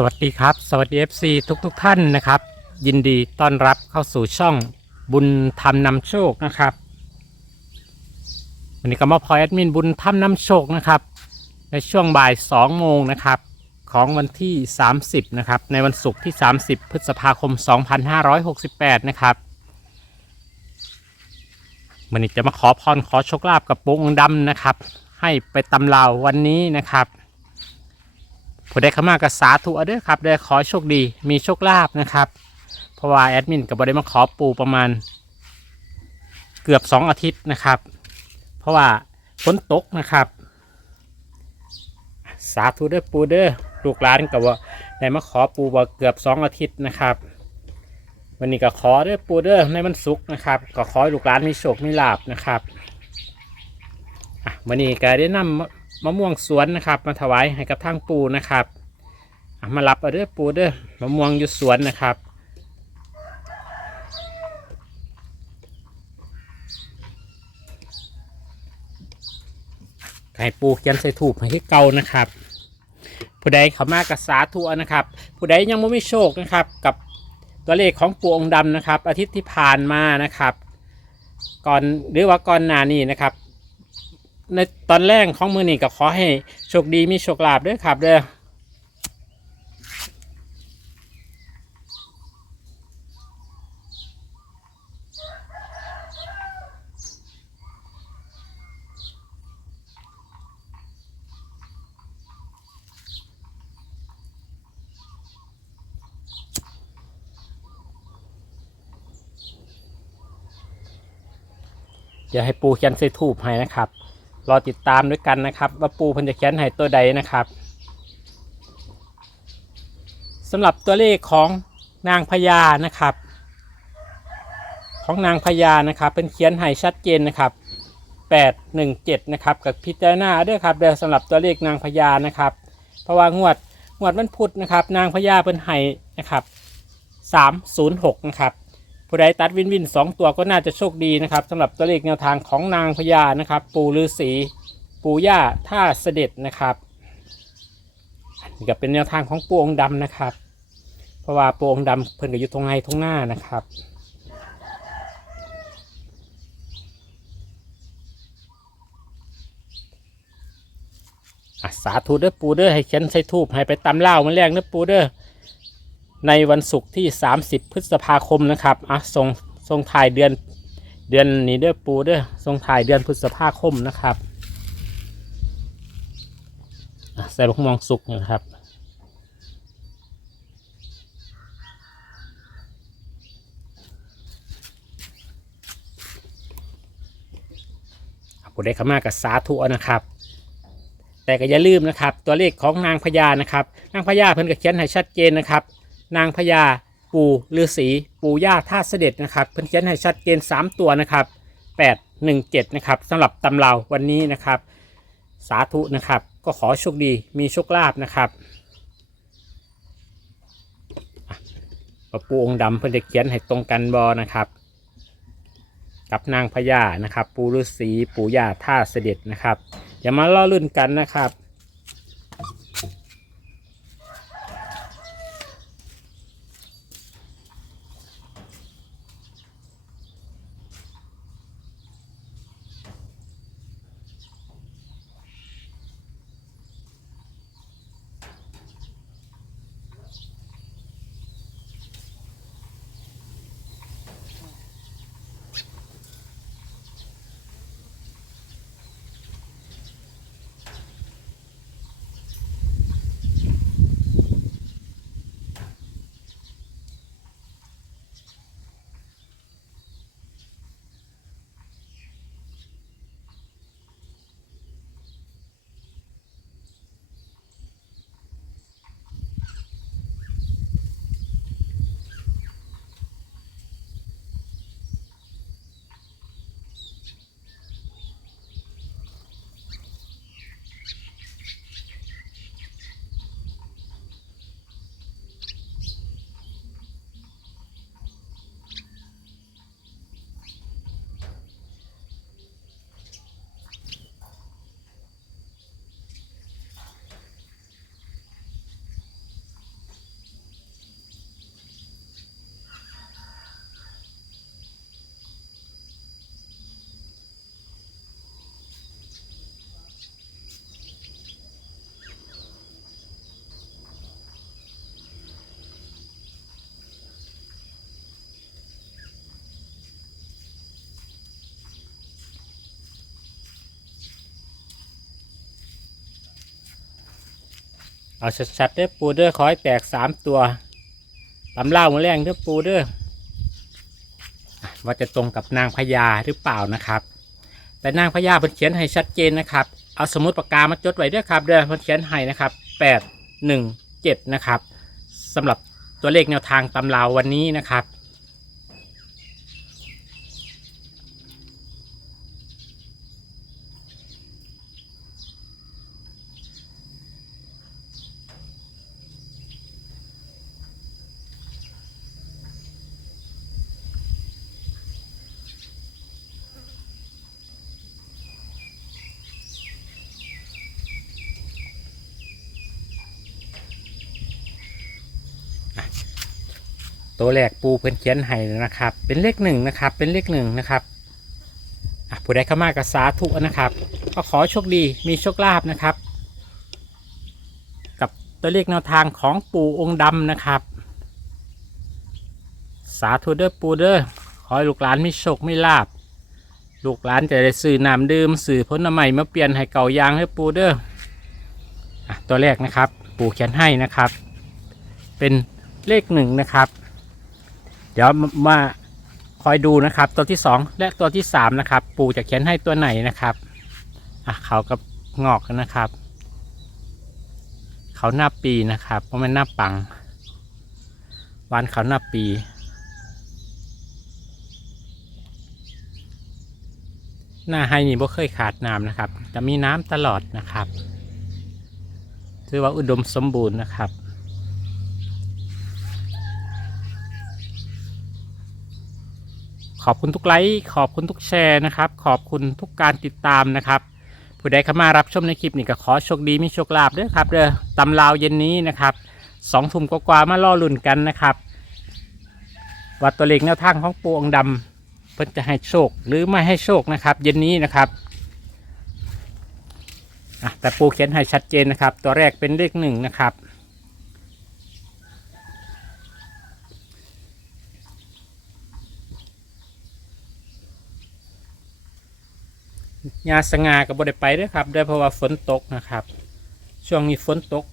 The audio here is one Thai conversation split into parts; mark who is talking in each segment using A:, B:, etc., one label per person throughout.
A: สวัสดีครับ สวัสดี FC ทุกทุกท่านนะครับ ยินดีต้อนรับเข้าสู่ช่องบุญธรรมนำโชคนะครับวันนี้ก็มาพอแอดมินบุญธรรมนำโชคนะครับ ในช่วงบ่าย2โมงนะครับ ของวันที่ 30 นะครับ ในวันศุกร์ที่ 30 พฤษภาคม 2568 นะครับวันนี้จะมาขอพรขอโชคลาภกับปูองดำนะครับ ให้ไปตำลาววันนี้นะครับ ผู้ใดเข้ามากับสาธุเด้อครับได้ขอโชคดีมีโชคลาภนะครับ เพราะว่าแอดมินกับบได้มาขอปูประมาณ เกือบ 2 อาทิตย์นะครับ เพราะว่าฝนตกนะครับ สาธุเด้อปูเด้อลูกหลานกับว่าได้มาขอปูว่าเกือบ 2 อาทิตย์นะครับ วันนี้ก็ขอเด้อปูเด้อในมันสุกนะครับ ก็ขอให้ลูกหลานมีโชคมีลาบนะครับอะวันนี้ก็ได้นำ มะม่วงสวนนะครับ มาถวายให้กับทางปูนะครับมารับเอาเด้อปูเด้อมะม่วงอยู่สวนนะครับให้ปูเขียนใส่ถูกให้ที่เก่านะครับ ผู้ใดเขามากับสาธุนะครับ ผู้ใดยังไม่มีโชคนะครับ กับตัวเลขของปูองค์ดำนะครับ อาทิตย์ที่ผ่านมานะครับ ก่อนหรือว่าก่อนหน้านี้นะครับ ในตอนแรกของมือนี่ก็ขอให้โชคดีมีโชคลาภด้วยครับเด้อเดี๋ยวให้ปูเขียนใส่ทูบให้นะครับ รอติดตามด้วยกันนะครับ ว่าปูพันจะเขียนให้ตัวใดนะครับสำหรับตัวเลขของนางพญานะครับ ของนางพญานะครับ เป็นเขียนให้ชัดเจนนะครับ 817 นะครับกับพิจารณาด้วยครับเดี๋ยวสำหรับตัวเลขนางพญานะครับ เพราะว่างวดงวดวันพุธนะครับ นางพญาเป็นไห้นะครับ 306 นะครับ ผู้ใดตัดวินวินสองตัวก็น่าจะโชคดีนะครับสำหรับตัวเลขแนวทางของนางพญานะครับ ปู่ฤาษีปู่ย่าท่าเสด็จนะครับนี่ก็เป็นแนวทางของปู่องค์ดำนะครับ เพราะว่าปู่องค์ดำเพิ่นก็อยู่ตรงไห้ตรงหน้านะครับสาธุเด้อปูเด้อให้เขียนใส่ทูบให้ไปตำเล่ามาแรงเด้อปูเด้อ ในวันศุกร์ที่ 30 พฤษภาคมนะครับอะส่งส่งถ่ายเดือนเดือนนี้เด้อปูเด้อส่งถ่ายเดือนพฤษภาคมนะครับใส่บักมองสุกนะครับผู้ใดเข้ามากับสาธุนะครับ แต่ก็อย่าลืมนะครับ ตัวเลขของนางพญานะครับ นางพญาเพิ่นก็เขียนให้ชัดเจนนะครับ นางพญาปู่ฤาษีปู่ย่าท่าเสด็จนะครับ เพิ่นเขียนให้ชัดเจน 3 ตัวนะครับ 8 1 7 นะครับสำหรับตำราวันนี้นะครับ สาธุนะครับ ก็ขอโชคดีมีโชคลาภนะครับอะปูองค์ดำเพิ่นจะเขียนให้ตรงกันบอนะครับ กับนางพญานะครับ ปู่ฤาษีปู่ย่าท่าเสด็จนะครับอย่ามาล่อลุ่นกันนะครับ เอาชัดๆเด้อปูเด้อขอให้แตกสามตัวตำเล่ามาแรงเด้อปูเด้อว่าจะตรงกับนางพญาหรือเปล่านะครับ แต่นางพญาเพิ่นเขียนให้ชัดเจนนะครับ เอาสมุดปากกามาจดไว้ด้วยครับเด้อเพิ่นเขียนให้นะครับแปดหนึ่งเจ็ดนะครับสำหรับตัวเลขแนวทางตำราวันนี้นะครับ ตัวแรกปูเพิ่นเขียนให้นะครับ เป็นเลขหนึ่งนะครับ เป็นเลขหนึ่งนะครับอะผู้ใดเข้ามากับสาธุนะครับ ก็ขอโชคดีมีโชคลาภนะครับ กับตัวเลขแนวทางของปูองค์ดำนะครับ สาธุเด้อปูเด้อขอให้ลูกหลานมีโชคมีลาบลูกหลานจะได้ซื้อน้ำดื่มซื้อผลไม้มาเปลี่ยนให้เก่ายางให้ปูเด้ออะตัวแรกนะครับ ปูเขียนให้นะครับ เป็นเลขหนึ่งนะครับ ดี๋ยวมาคอยดูนะครับ ตัวที่สองและตัวที่สามนะครับ ปู่จะเขียนให้ตัวไหนนะครับอะเขากับงอกนะครับ เขาหน้าปีนะครับเพราะมันหน้าปังวานเขาหน้าปีหน้าไฮนี่บ่เคยขาดน้ำนะครับจะมีน้ำตลอดนะครับถือว่าอุดมสมบูรณ์นะครับ อบคุณทุกไลค์ขอบคุณทุกแชร์นะครับ ขอบคุณทุกการติดตามนะครับผู้ใดเข้ามารับชมในคลิปนี้ก็ขอโชคดีมีโชคลาภด้วยครับเด้อตำลาวเย็นนี้นะครับสองทุ่มกว่ามาล่อลุ่นกันนะครับว่าตัวเลขแนวทางของปูองดำเพิ่นจะให้โชคหรือไม่ให้โชคนะครับ เย็นนี้นะครับแต่ปูเขียนให้ชัดเจนนะครับ ตัวแรกเป็นเลขหนึ่งนะครับ ยาสง่ากับบไดไปด้วยครับด้วยเพราะว่าฝนตกนะครับ ช่วงนี้ฝนตก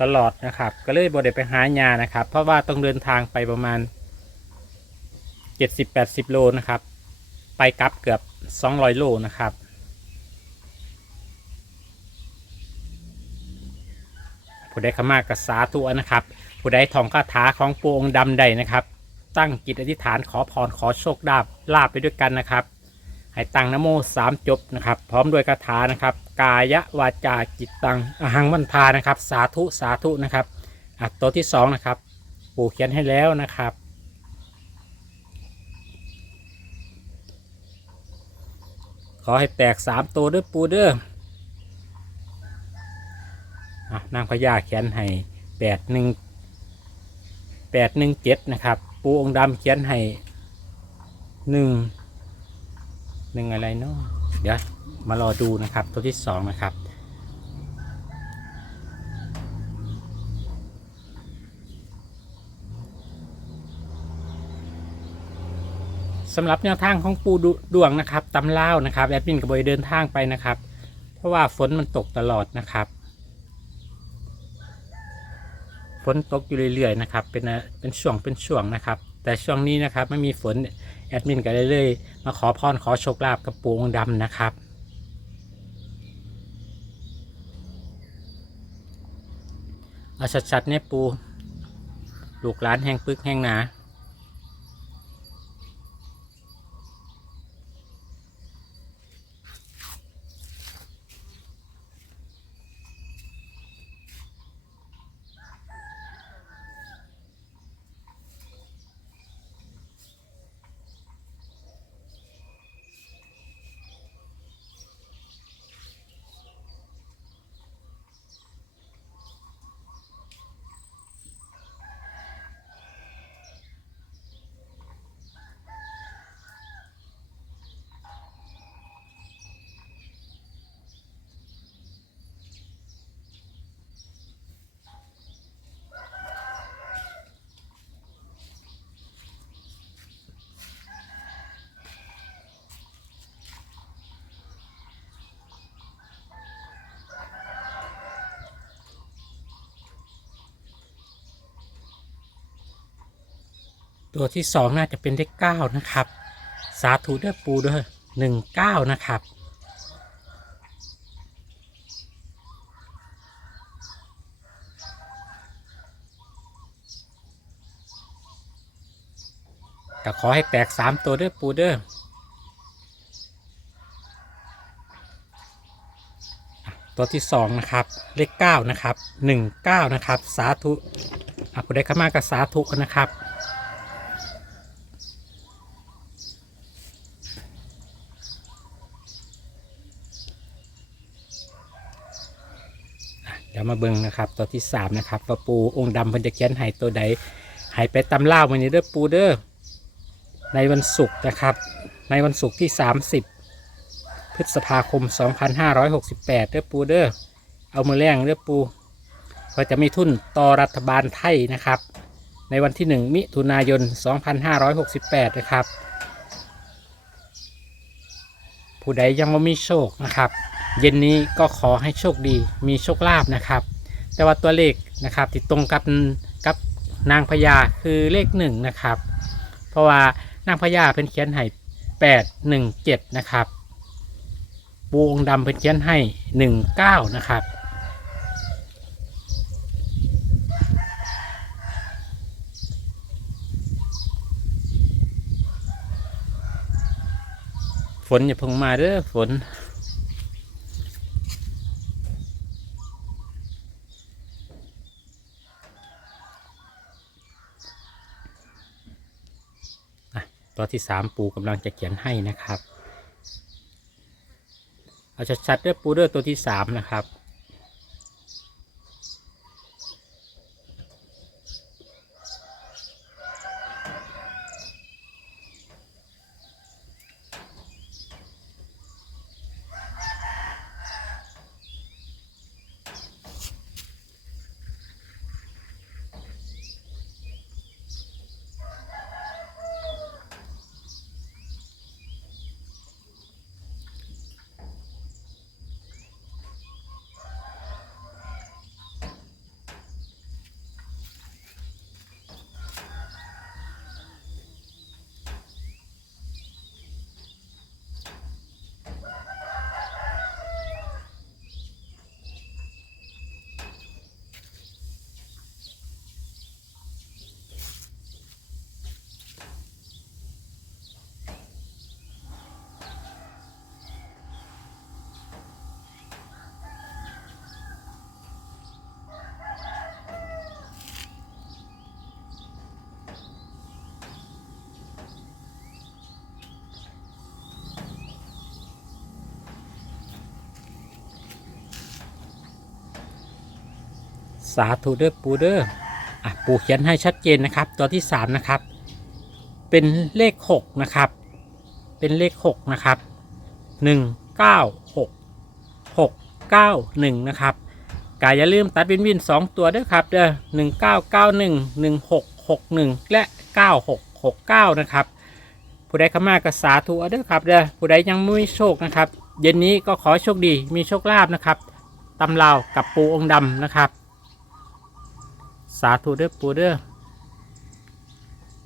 A: ตลอดนะครับ ก็เลยบไดไปหายานะครับ เพราะว่าต้องเดินทางไปประมาณ70-80โลนะครับ ไปกลับเกือบ200โลนะครับผู้ใดขมากับสาธุนะครับ ผู้ใดทองคาถาของปูองดำใดนะครับ ตั้งจิตอธิษฐานขอพรขอโชคลาภลาบไปด้วยกันนะครับ ให้ตั้งนโมสามจบนะครับ พร้อมด้วยคาถานะครับ กายวาจาจิตตังอหังวันทานะครับ สาธุสาธุนะครับอะตัวที่สองนะครับ ปู่เขียนให้แล้วนะครับขอให้แตกสามตัวเด้วยปูเด้ออะนางพญาเขียนให้แปดหนึ่งแปดหนึ่งเจ็ดนะครับ ปูองค์ดำเขียนให้หนึ่ง หนึ่งอะไรเนาะเดี๋ยวมารอดูนะครับ ตัวที่สองนะครับสำหรับแนวทางของปูดวงนะครับตำเล่านะครับแอดมินกับบอยเดินทางไปนะครับ เพราะว่าฝนมันตกตลอดนะครับฝนตกอยู่เรื่อยๆนะครับเป็นเป็นช่วงเป็นช่วงนะครับ แต่ช่วงนี้นะครับไม่มีฝน แอดมินก็เลยเลย มาขอพรขอโชคลาภกับปูองค์ดำนะครับ เอาชัดๆเนี่ยปู ลูกหลานแห่งปึกแห่งหนา ตัวที่สองน่าจะเป็นเลขเก้านะครับ สาธุเด้อปูเด้อหนึ่งเก้านะครับ ก็ขอให้แตกสามตัวเด้อปูเด้ออะตัวที่สองนะครับ เลขเก้านะครับหนึ่งเก้านะครับ สาธุอะผู้ใดเข้ามากับสาธุกันนะครับ ยวมาเบิ่งนะครับตัวที่สามนะครับว่าปูองค์ดำพิ่นจะเขียนให้ตัวใดให้ไปตำเล่าวันนี้เด้อปูเด้อในวันศุกร์นะครับ ในวันศุกร์ที่ 30 พฤษภาคม 2568เด้อปูเด้อเอามาแรงเด้อปูก็จะมีทุนต่อรัฐบาลไทยนะครับ ในวันที่ 1 มิถุนายน 2568 นะครับ ผู้ใดยังไม่มีโชคนะครับ เย็นนี้ก็ขอให้โชคดีมีโชคลาภนะครับ แต่ว่าตัวเลขนะครับที่ตรงกับกับนางพญาคือเลขหนึ่งนะครับ เพราะว่านางพญาเป็นเขียนให้แปดหนึ่งเจ็ดนะครับปูองดำเป็นเขียนให้หนึ่งเก้านะครับฝนอย่าเพิ่งมาเด้อฝน ตัวที่สามปูกำลังจะเขียนให้นะครับ เอาชัดๆด้วยปูเดอตัวที่สามนะครับ สาธุเด้อปูเด้ออะปูเขียนให้ชัดเจนนะครับ ตัวที่สามนะครับ เป็นเลขหกนะครับ เป็นเลขหกนะครับหนึ่งเก้าหกหกเก้าหนึ่งนะครับกายอย่าลืมตัดวินวินสองตัวด้วยครับเด้อหนึ่งเก้าเก้าหนึ่งหนึ่งหกหกหนึ่งและเก้าหกหกเก้านะครับผู้ใดขมาก็สาธุเอเด้อครับเด้อผู้ใดยังไม่มีโชคนะครับ เย็นนี้ก็ขอโชคดีมีโชคลาภนะครับตำลาวกับปูองค์ดำนะครับ สาธุเด้อปูเด้อ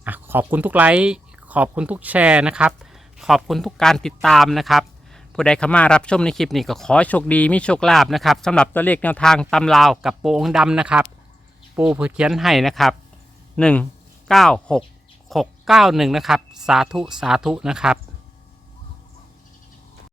A: อขอบคุณทุกไลค์ขอบคุณทุกแชร์นะครับ ขอบคุณทุกการติดตามนะครับผู้ใดเข้ามารับชมในคลิปนี้ก็ขอโชคดีมีโชคลาภนะครับสำหรับตัวเลขแนวทางตำลาวกับปูองดำนะครับ ปูผู้เขียนให้นะครับ1 9 6 6 9 1 นะครับ สาธุสาธุนะครับ